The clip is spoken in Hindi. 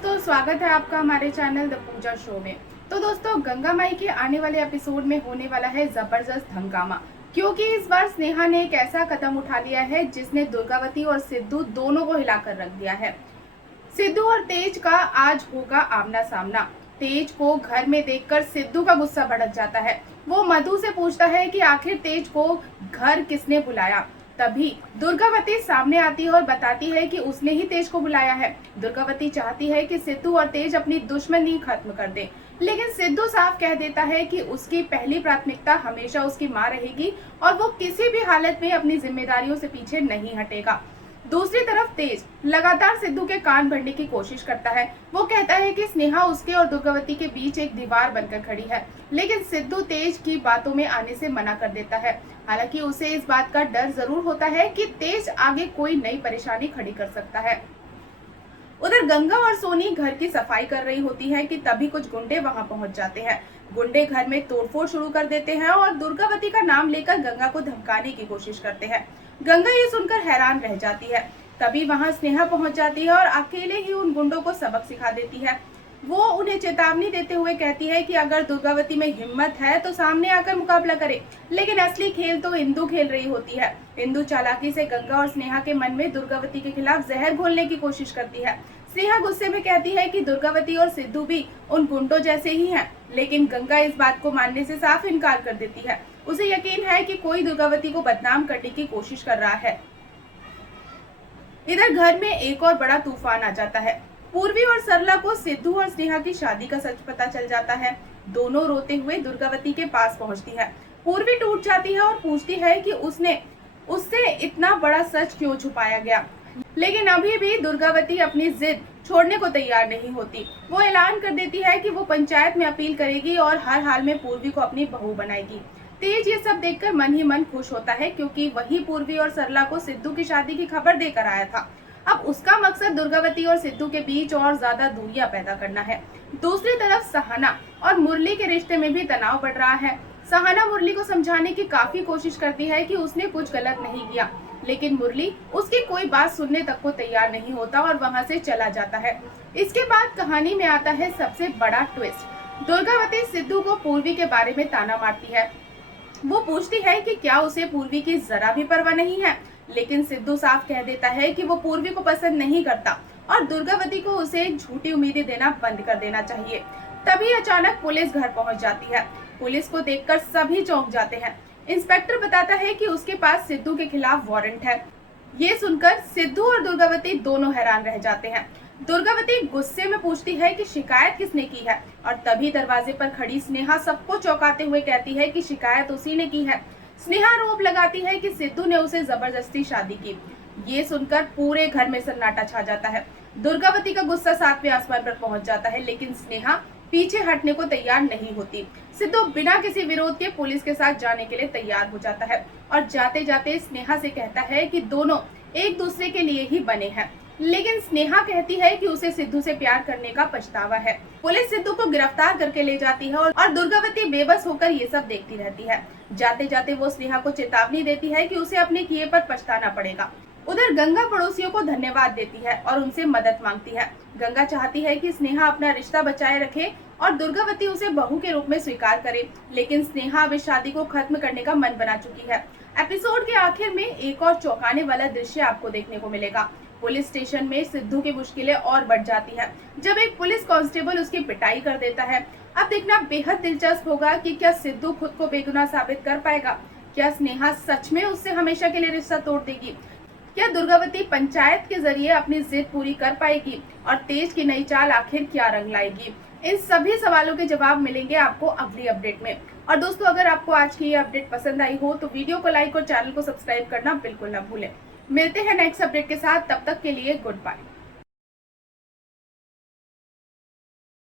दोस्तों, स्वागत है आपका हमारे चैनल द पूजा शो में। तो दोस्तों, गंगा माई के आने वाले एपिसोड में होने वाला है जबरदस्त हंगामा, क्योंकि इस बार स्नेहा ने एक ऐसा कदम उठा लिया है जिसने दुर्गावती और सिद्धू दोनों को हिलाकर रख दिया है। सिद्धू और तेज का आज होगा आमना सामना। तेज को घर में देखकर सिद्धू का गुस्सा भड़क जाता है। वो मधु से पूछता है कि आखिर तेज को घर किसने बुलाया। तभी दुर्गावती सामने आती है और बताती है कि उसने ही तेज को बुलाया है। दुर्गावती चाहती है कि सिद्धू और तेज अपनी दुश्मनी खत्म कर दे, लेकिन सिद्धू साफ कह देता है कि उसकी पहली प्राथमिकता हमेशा उसकी माँ रहेगी और वो किसी भी हालत में अपनी जिम्मेदारियों से पीछे नहीं हटेगा। दूसरी तरफ तेज लगातार सिद्धू के कान भरने की कोशिश करता है। वो कहता है कि स्नेहा उसके और दुर्गावती के बीच एक दीवार बनकर खड़ी है, लेकिन सिद्धू तेज की बातों में आने से मना कर देता है। हालांकि उसे इस बात का डर जरूर होता है कि तेज आगे कोई नई परेशानी खड़ी कर सकता है। उधर गंगा और सोनी घर की सफाई कर रही होती है कि तभी कुछ गुंडे वहां पहुंच जाते हैं। गुंडे घर में तोड़फोड़ शुरू कर देते हैं और दुर्गावती का नाम लेकर गंगा को धमकाने की कोशिश करते हैं। गंगा ये सुनकर हैरान रह जाती है। तभी वहां स्नेहा पहुंच जाती है और अकेले ही उन गुंडों को सबक सिखा देती है। वो उन्हें चेतावनी देते हुए कहती है कि अगर दुर्गावती में हिम्मत है तो सामने आकर मुकाबला करे, लेकिन असली खेल तो इंदु खेल रही होती है। इंदु चालाकी से गंगा और स्नेहा के मन में दुर्गावती के खिलाफ जहर घोलने की कोशिश करती है। स्नेहा गुस्से में कहती है कि दुर्गावती और सिद्धू भी उन गुंडों जैसे ही हैं, लेकिन गंगा इस बात को मानने से साफ इनकार कर देती है। उसे यकीन है कि कोई दुर्गावती को बदनाम करने की कोशिश कर रहा है। इधर घर में एक और बड़ा तूफान आ जाता है। पूर्वी और सरला को सिद्धू और स्नेहा की शादी का सच पता चल जाता है। दोनों रोते हुए दुर्गावती के पास पहुंचती है। पूर्वी टूट जाती है और पूछती है कि उससे इतना बड़ा सच क्यों छुपाया गया, लेकिन अभी भी दुर्गावती अपनी जिद छोड़ने को तैयार नहीं होती। वो ऐलान कर देती है कि वो पंचायत में अपील करेगी और हर हाल में पूर्वी को अपनी बहू बनाएगी। तेज ये सब देखकर मन ही मन खुश होता है, क्योंकि वही पूर्वी और सरला को सिद्धू की शादी की खबर देकर आया था। अब उसका मकसद दुर्गावती और सिद्धू के बीच और ज्यादा दूरियां पैदा करना है। दूसरी तरफ सहाना और मुरली के रिश्ते में भी तनाव बढ़ रहा है। सहाना मुरली को समझाने की काफी कोशिश करती है कि उसने कुछ गलत नहीं किया, लेकिन मुरली उसकी कोई बात सुनने तक को तैयार नहीं होता और वहां से चला जाता है। इसके बाद कहानी में आता है सबसे बड़ा ट्विस्ट। दुर्गावती सिद्धू को पूर्वी के बारे में ताना मारती है। वो पूछती है कि क्या उसे पूर्वी की जरा भी परवाह नहीं है, लेकिन सिद्धू साफ कह देता है कि वो पूर्वी को पसंद नहीं करता और दुर्गावती को उसे झूठी उम्मीदें देना बंद कर देना चाहिए। तभी अचानक पुलिस घर पहुंच जाती है। पुलिस को देखकर सभी चौंक जाते हैं। इंस्पेक्टर बताता है कि उसके पास सिद्धू के खिलाफ वारंट है। ये सुनकर सिद्धू और दुर्गावती दोनों हैरान रह जाते हैं। दुर्गावती गुस्से में पूछती है कि शिकायत किसने की है, और तभी दरवाजे पर खड़ी स्नेहा सबको चौंकाते हुए कहती है कि शिकायत उसी ने की है। स्नेहा आरोप लगाती है कि सिद्धू ने उसे जबरदस्ती शादी की। ये सुनकर पूरे घर में सन्नाटा छा जाता है। दुर्गावती का गुस्सा 7वें आसमान पर पहुंच जाता है, लेकिन स्नेहा पीछे हटने को तैयार नहीं होती। सिद्धू बिना किसी विरोध के पुलिस के साथ जाने के लिए तैयार हो जाता है और जाते जाते स्नेहा से कहता है कि दोनों एक दूसरे के लिए ही बने हैं, लेकिन स्नेहा कहती है कि उसे सिद्धू से प्यार करने का पछतावा है। पुलिस सिद्धू को गिरफ्तार करके ले जाती है और दुर्गावती बेबस होकर ये सब देखती रहती है। जाते जाते वो स्नेहा को चेतावनी देती है कि उसे अपने किए पर पछताना पड़ेगा। उधर गंगा पड़ोसियों को धन्यवाद देती है और उनसे मदद मांगती है। गंगा चाहती है कि स्नेहा अपना रिश्ता बचाए रखे और दुर्गावती उसे बहू के रूप में स्वीकार करे, लेकिन स्नेहा अब इस शादी को खत्म करने का मन बना चुकी है। एपिसोड के आखिर में एक और चौंकाने वाला दृश्य आपको देखने को मिलेगा। पुलिस स्टेशन में सिद्धू की मुश्किलें और बढ़ जाती है जब एक पुलिस कांस्टेबल उसकी पिटाई कर देता है। अब देखना बेहद दिलचस्प होगा कि क्या सिद्धू खुद को बेगुनाह साबित कर पाएगा। क्या स्नेहा सच में उससे हमेशा के लिए रिश्ता तोड़ देगी। क्या दुर्गावती पंचायत के जरिए अपनी जिद पूरी कर पाएगी और तेज की नई चाल आखिर क्या रंग लाएगी। इन सभी सवालों के जवाब मिलेंगे आपको अगली अपडेट में। और दोस्तों, अगर आपको आज की ये अपडेट पसंद आई हो तो वीडियो को लाइक और चैनल को सब्सक्राइब करना बिल्कुल ना भूलें। मिलते हैं नेक्स्ट अपडेट के साथ, तब तक के लिए गुड बाय।